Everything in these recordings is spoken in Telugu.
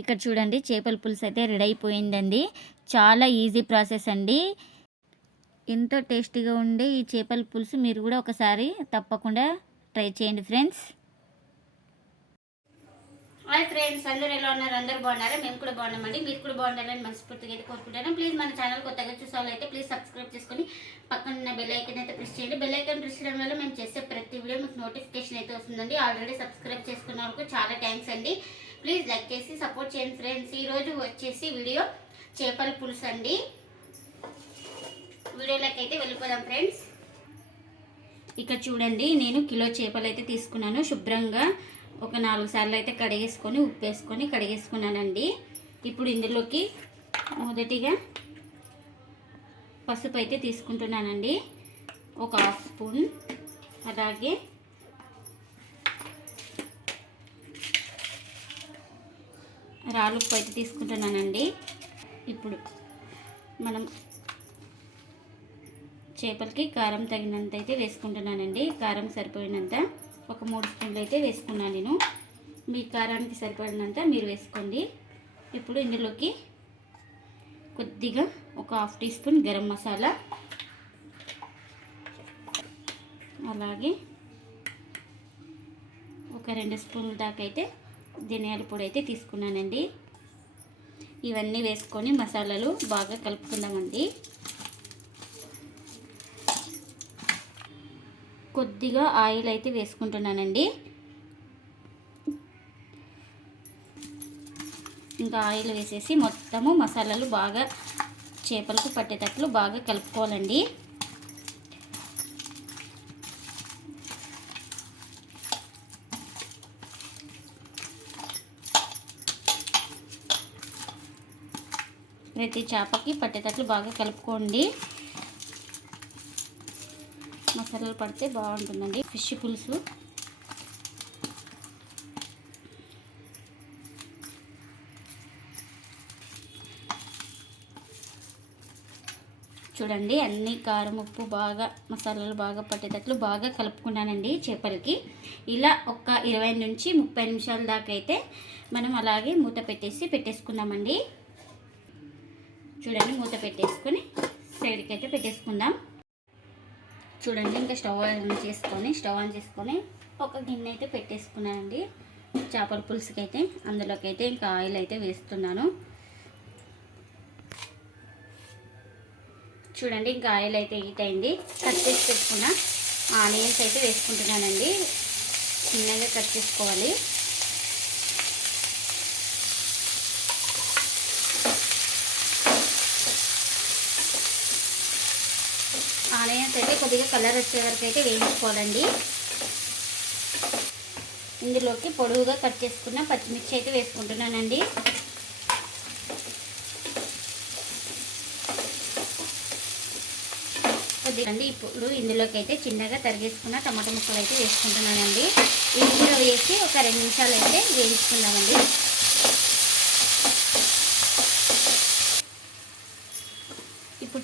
ఇక్కడ చూడండి చేపల పులుసు అయితే రెడీ అయిపోయిందండి. చాలా ఈజీ ప్రాసెస్ అండి. ఎంతో టేస్టీగా ఉండే ఈ చేపల పులుసు మీరు కూడా ఒకసారి తప్పకుండా ట్రై చేయండి ఫ్రెండ్స్. హాయ్ ఫ్రెండ్స్ అందరూ ఎలా ఉన్నారు? అందరూ బాగున్నారా? మేము కూడా బాగున్నామండి. మీరు కూడా బాగుండాలని మనస్ఫూర్తిగా అయితే కోరుకుంటాను ప్లీజ్ మన ఛానల్ కొత్తగా చూసేవాళ్ళైతే అయితే ప్లీజ్ సబ్స్క్రైబ్ చేసుకుని పక్కన ఉన్న బెల్ ఐకన్ అయితే ప్రెస్ చేయండి. బెల్ ఐకన్ ప్రెస్ చేయడం వల్ల మేము చేసే ప్రతి వీడియో మీకు నోటిఫికేషన్ అయితే వస్తుందండి. ఆల్రెడీ సబ్స్క్రైబ్ చేసుకున్న వాళ్ళకు చాలా థ్యాంక్స్ అండి. ప్లీజ్ లైక్ చేసి సపోర్ట్ చేయండి ఫ్రెండ్స్. ఈరోజు వచ్చేసి వీడియో చేపల పులుసు అండి. వీడియోలోకి అయితే వెళ్ళిపోదాం ఫ్రెండ్స్. ఇక్కడ చూడండి నేను కిలో చేపలు అయితే తీసుకున్నాను. శుభ్రంగా ఒక నాలుగు సార్లు అయితే కడిగేసుకొని ఉప్పు వేసుకొని కడిగేసుకున్నానండి. ఇప్పుడు ఇందులోకి మొదటిగా పసుపు అయితే తీసుకుంటున్నానండి. ఒక హాఫ్ స్పూన్. అలాగే రాళ్ళుప్పు అయితే తీసుకుంటున్నానండి. ఇప్పుడు మనం చేపలకి కారం తగినంత అయితే వేసుకుంటున్నానండి. కారం సరిపోయినంత ఒక మూడు స్పూన్లు అయితే వేసుకున్నాను నేను. మీ కారానికి సరిపడినంత మీరు వేసుకోండి. ఇప్పుడు ఇందులోకి కొద్దిగా ఒక half teaspoon garam masala. అలాగే ఒక రెండు స్పూన్ల దాకా అయితే ధనియాల పొడి అయితే తీసుకున్నానండి. ఇవన్నీ వేసుకొని మసాలాలు బాగా కలుపుకుందామండి. కొద్దిగా ఆయిల్ అయితే వేసుకుంటున్నానండి. ఇంకా ఆయిల్ వేసేసి మొత్తము మసాలాలు బాగా చేపలకు పట్టేటట్లు బాగా కలుపుకోవాలండి. ప్రతి చేపకి పట్టేటట్లు బాగా కలుపుకోండి. మసాలాలు పడితే బాగుంటుందండి. ఫిష్ పులుసు. చూడండి అన్ని కారం ఉప్పు బాగా మసాలాలు బాగా పట్టేటట్లు బాగా కలుపుకున్నానండి చేపలకి. ఇలా ఒక ఇరవై నుంచి ముప్పై నిమిషాల దాకా అయితే మనం అలాగే మూత పెట్టేసి పెట్టేసుకుందామండి. చూడండి మూత పెట్టేసుకొని సైడ్కి అయితే పెట్టేసుకుందాం. చూడండి ఇంకా స్టవ్ ఆన్ చేసుకొని స్టవ్ ఆన్ చేసుకొని ఒక గిన్నె అయితే పెట్టేసుకున్నానండి. చేపల పులుసుకి అయితే అందులోకి అయితే ఇంకా ఆయిల్ అయితే వేస్తున్నాను. చూడండి ఇంకా ఆయిల్ అయితే హీట్ అయింది. కట్ చేసి పెట్టుకున్న ఆనియన్స్ అయితే వేసుకుంటున్నానండి. చిన్నగా కట్ చేసుకోవాలి. ఆనియన్స్ అయితే కొద్దిగా కలర్ వచ్చే వరకు అయితే వేయించుకోవాలండి. ఇందులోకి పొడవుగా కట్ చేసుకున్న పచ్చిమిర్చి అయితే వేసుకుంటున్నానండి. కొద్దిగా అండి ఇప్పుడు ఇందులోకి అయితే చిన్నగా తరిగేసుకున్న టమాటా ముక్కలు అయితే వేసుకుంటున్నానండి. ఇందులో వేసి ఒక రెండు నిమిషాలు అయితే వేయించుకుందామండి.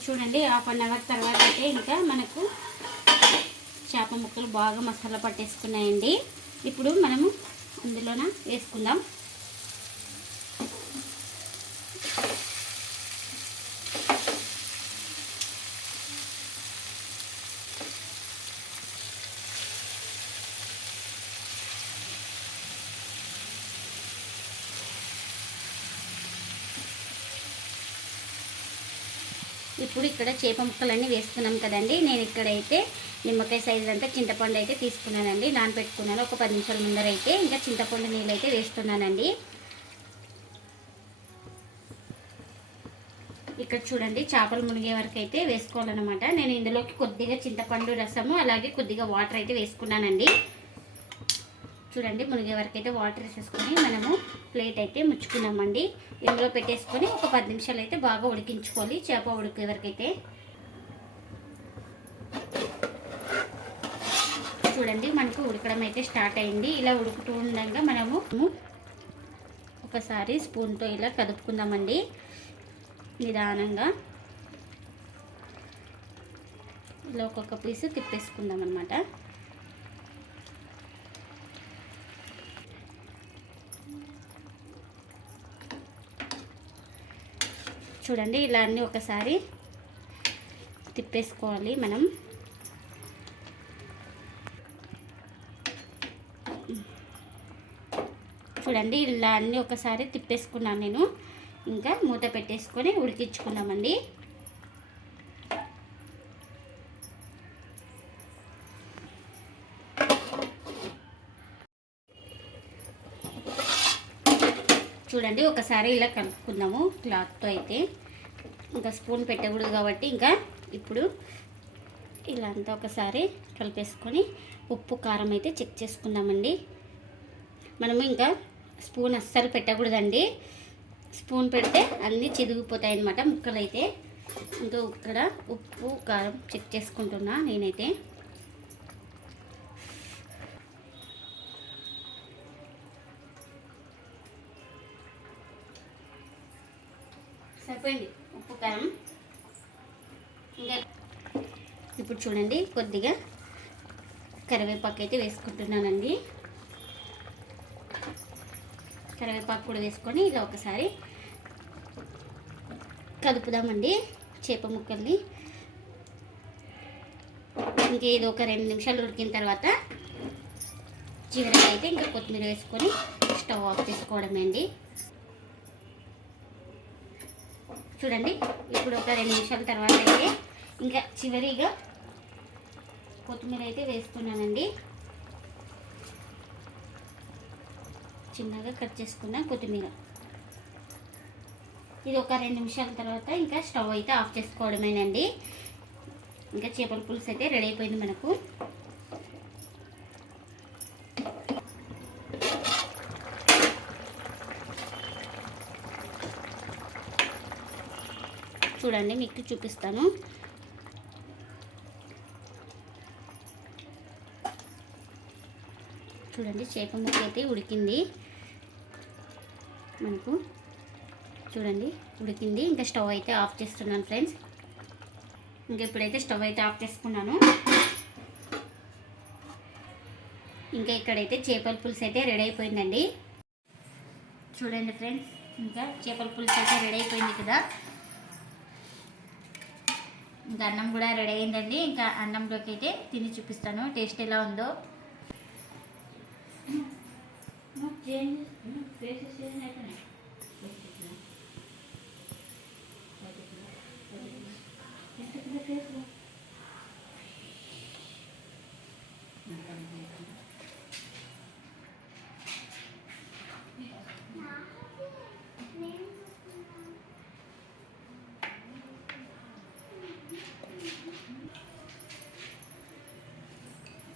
చూడండి హాఫ్ అన్ అవర్ తర్వాత అయితే ఇంకా మనకు చేప ముక్కలు బాగా మసాలా పట్టేసుకున్నాయండి. ఇప్పుడు మనము అందులోన వేసుకుందాం. ఇప్పుడు ఇక్కడ చేప ముక్కలన్నీ వేసుకున్నాం కదండి. నేను ఇక్కడైతే నిమ్మకాయ సైజు అంతా చింతపండు అయితే తీసుకున్నానండి. నానబెట్టుకున్నాను ఒక పది నిమిషాల ముందర అయితే ఇంకా చింతపండు నీళ్ళు అయితే వేస్తున్నానండి. ఇక్కడ చూడండి చేపలు మునిగే వరకు అయితే వేసుకోవాలన్నమాట. నేను ఇందులోకి కొద్దిగా చింతపండు రసము అలాగే కొద్దిగా వాటర్ అయితే వేసుకున్నానండి. చూడండి మునిగే వరకు అయితే వాటర్ వేసేసుకొని మనము ప్లేట్ అయితే ముచ్చుకున్నామండి. ఇందులో పెట్టేసుకొని ఒక పది నిమిషాలు అయితే బాగా ఉడికించుకోవాలి. చేప ఉడికే వరకు అయితే చూడండి మనకు ఉడకడం అయితే స్టార్ట్ అయింది. ఇలా ఉడుకుతూ ఉండగా మనము ఒకసారి స్పూన్తో ఇలా కదుపుకుందామండి. నిదానంగా ఇలా ఒక్కొక్క పీసు తిప్పేసుకుందాం అనమాట చూడండి ఇలా అన్నీ ఒకసారి తిప్పేసుకోవాలి మనం. చూడండి ఇలా అన్నీ ఒకసారి తిప్పేసుకున్నాను నేను. ఇంకా మూత పెట్టేసుకొని ఉడికించుకున్నామండి చూడండి ఒకసారి ఇలా కలుపుకుందాము క్లాత్తో అయితే. ఇంకా స్పూన్ పెట్టకూడదు కాబట్టి ఇంకా ఇప్పుడు ఇలా అంతా ఒకసారి కలిపేసుకొని ఉప్పు కారం అయితే చెక్ చేసుకుందామండి. మనము ఇంకా స్పూన్ అస్సలు పెట్టకూడదండి. స్పూన్ పెడితే అన్నీ చిదిగిపోతాయి అన్నమాట ముక్కలు అయితే ఇంకా ఇక్కడ ఉప్పు కారం చెక్ చేసుకుంటున్నా నేనైతే. ఉప్పండి ఉప్పు కారం ఇంకా ఇప్పుడు చూడండి కొద్దిగా కరివేపాకు అయితే వేసుకుంటున్నానండి. కరివేపాకు కూడా వేసుకొని ఇలా ఒకసారి కలుపుదామండి చేప ముక్కల్ని. ఇంకా ఇది ఒక రెండు నిమిషాలు ఉడికిన తర్వాత చివరికి అయితే ఇంకా కొత్తిమీర వేసుకొని స్టవ్ ఆఫ్ చేసుకోవడమే అండి చూడండి ఇప్పుడు ఒక రెండు నిమిషాల తర్వాత అయితే ఇంకా చివరిగా కొత్తిమీర అయితే వేసుకున్నానండి చిన్నగా కట్ చేసుకున్న కొత్తిమీర. ఇది ఒక రెండు నిమిషాల తర్వాత ఇంకా స్టవ్ అయితే ఆఫ్ చేసుకోవడమేనండి. ఇంకా చేపల పులుసు అయితే రెడీ అయిపోయింది మనకు. చూడండి మీకు చూపిస్తాను. చూడండి చేప ముక్క అయితే ఉడికింది. మనకు చూడండి ఉడికింది. ఇంకా స్టవ్ అయితే ఆఫ్ చేస్తున్నాను ఫ్రెండ్స్. ఇంకా ఇప్పుడైతే స్టవ్ అయితే ఆఫ్ చేసుకున్నాను. ఇంకా ఇక్కడైతే చేపల పులుసు అయితే రెడీ అయిపోయిందండి. చూడండి ఫ్రెండ్స్. ఇంకా చేపల పులుసు అయితే రెడీ అయిపోయింది కదా. ఇంకా అన్నం కూడా రెడీ అయిందండి. ఇంకా అన్నంలోకి అయితే తిని చూపిస్తాను. టేస్ట్ ఎలా ఉందో.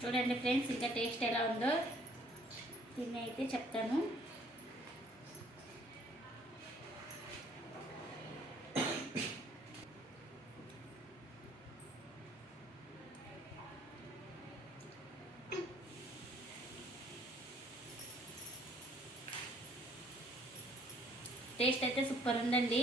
చూడండి ఫ్రెండ్స్ ఇంకా టేస్ట్ ఎలా ఉందో. తిని అయితే చెప్తాను. టేస్ట్ అయితే సూపర్ ఉందండి.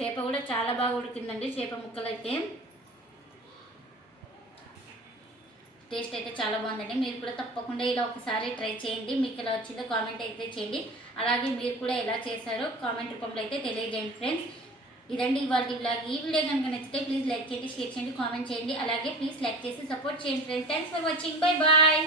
చేప కూడా చాలా బాగా ఉడికిందండి చేప ముక్కలు అయితే టేస్ట్ అయితే చాలా బాగుందండి. మీరు కూడా తప్పకుండా ఇలా ఒకసారి ట్రై చేయండి. మీకు ఎలా వచ్చిందో కామెంట్ అయితే చేయండి. అలాగే మీరు కూడా ఎలా చేశారో కామెంట్ రూపంలో అయితే తెలియజేయండి ఫ్రెండ్స్. ఇదండి ఇవాళ బ్లాగ్ ఈ వీడియో కనుక నచ్చితే ప్లీజ్ లైక్ చేయండి షేర్ చేయండి కామెంట్ చేయండి. అలాగే ప్లీజ్ లైక్ చేసి సపోర్ట్ చేయండి friends. Thanks for watching bye bye